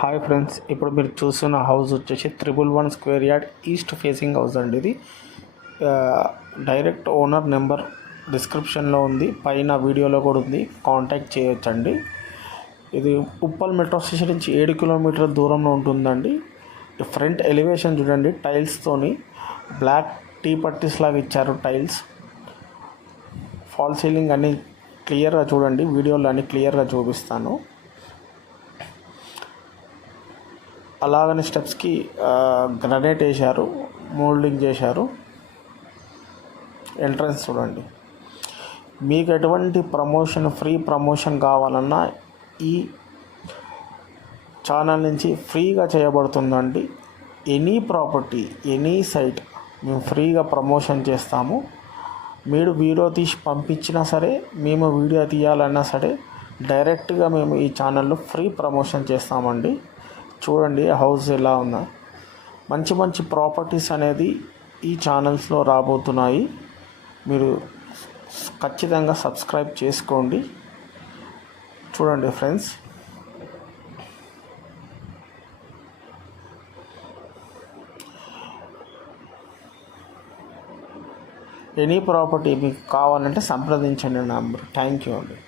Hi friends, ఇప్పుడు మీరు చూస్తున్న హౌస్ వచ్చేసి 111 square yard east facing house అండి. ఇది డైరెక్ట్ ఓనర్ నెంబర్ డిస్క్రిప్షన్లో ఉంది, పైన వీడియోలో కూడా ఉంది, కాంటాక్ట్ చేయొచ్చండి. ఇది ఉప్పల్ మెట్రో స్టేషన్ నుంచి 7 కిలోమీటర్ల దూరంలో ఉంటుందండి. ఫ్రంట్ ఎలివేషన్ చూడండి, టైల్స్తోని బ్లాక్ టీ పట్టీస్ లాగా ఇచ్చారు టైల్స్. ఫాల్ సీలింగ్ అన్నీ క్లియర్గా చూడండి, వీడియోలో అన్నీ క్లియర్గా చూపిస్తాను. అలాగని స్టెప్స్కి గ్రనైట్ వేశారు, మోల్డింగ్ చేశారు. ఎంట్రన్స్ చూడండి. మీకు ఎటువంటి ప్రమోషన్, ఫ్రీ ప్రమోషన్ కావాలన్నా ఈ ఛానల్ నుంచి ఫ్రీగా చేయబడుతుందండి. ఎనీ ప్రాపర్టీ, ఎనీ సైట్ మేము ఫ్రీగా ప్రమోషన్ చేస్తాము. మీరు వీడియో తీసి పంపించినా సరే, మేము వీడియో తీయాలన్నా సరే, డైరెక్ట్గా మేము ఈ ఛానల్లో ఫ్రీ ప్రమోషన్ చేస్తామండి. చూడండి హౌస్ ఎలా ఉందా. మంచి మంచి ప్రాపర్టీస్ అనేది ఈ ఛానల్స్లో రాబోతున్నాయి. మీరు ఖచ్చితంగా సబ్స్క్రైబ్ చేసుకోండి. చూడండి ఫ్రెండ్స్, ఎనీ ప్రాపర్టీ మీకు కావాలంటే సంప్రదించండి నెంబర్. థ్యాంక్ యూ అండి.